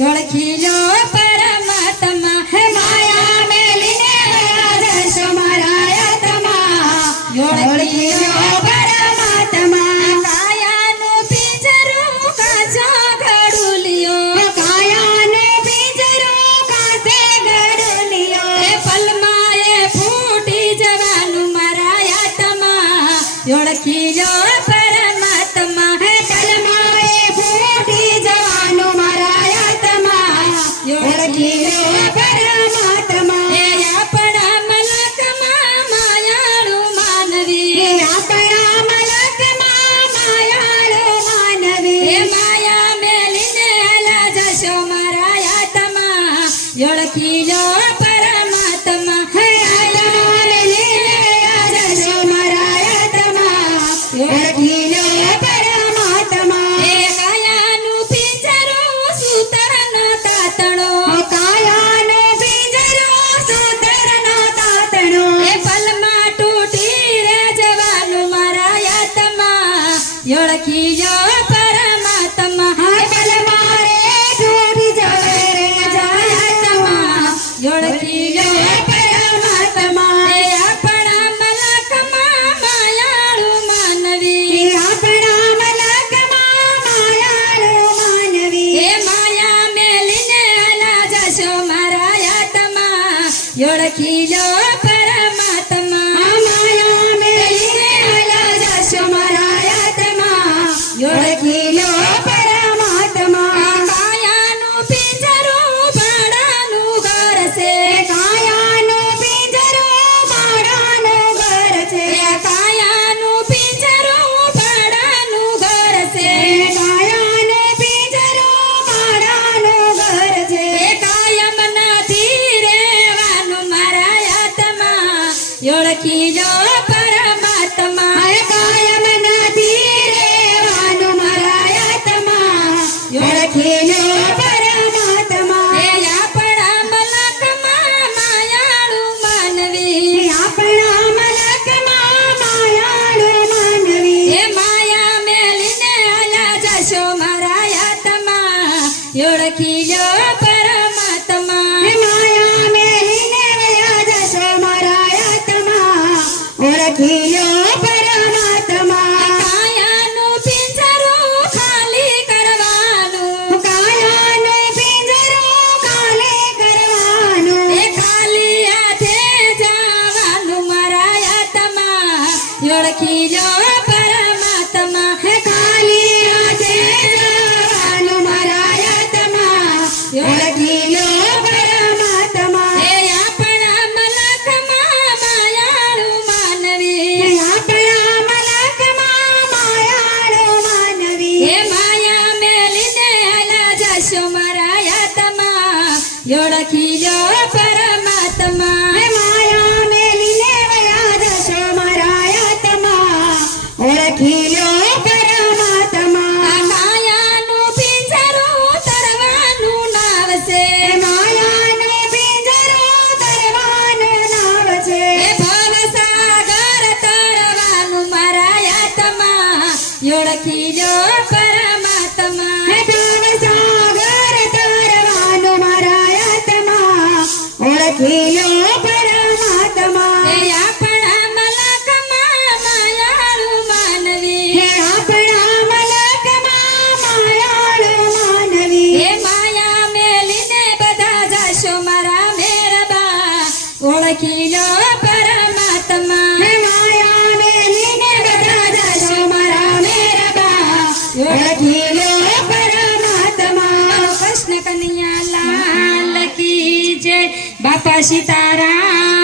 ધડખી લો. લો મારા આત્મા ઓળખી લો પરમાત્મા. હે તમારે લીલે યાદ લો મારા આત્મા. ઓળખી લો પરમાત્મા. હે કાયાનું પિંજરો સુતરનો તાતણો. કાયાનું પિંજરો સુતરનો તાતણો. હે પલમાં તૂટી રે જવાનું મારા આત્મા. ઓળખી લો પરમાત્મા. You're a Yarakila, ઓળખીલો પરમાત્મા. કાયમ નથી રેવાનું મારા આત્મા. ઓળખી જોડખી જો પરમાત્મા માયા વયા દશ મારાયા તમા ઓળખી લો પરમાત્મા માયાનું પિંજરું તરવાનું છે. માયાનું પિંજરું તરવાનું નાવ છે. ભવ સાગર તરવાનું મારાયા તમા ઓળખી જો પરમાત્મા Yeah. i'm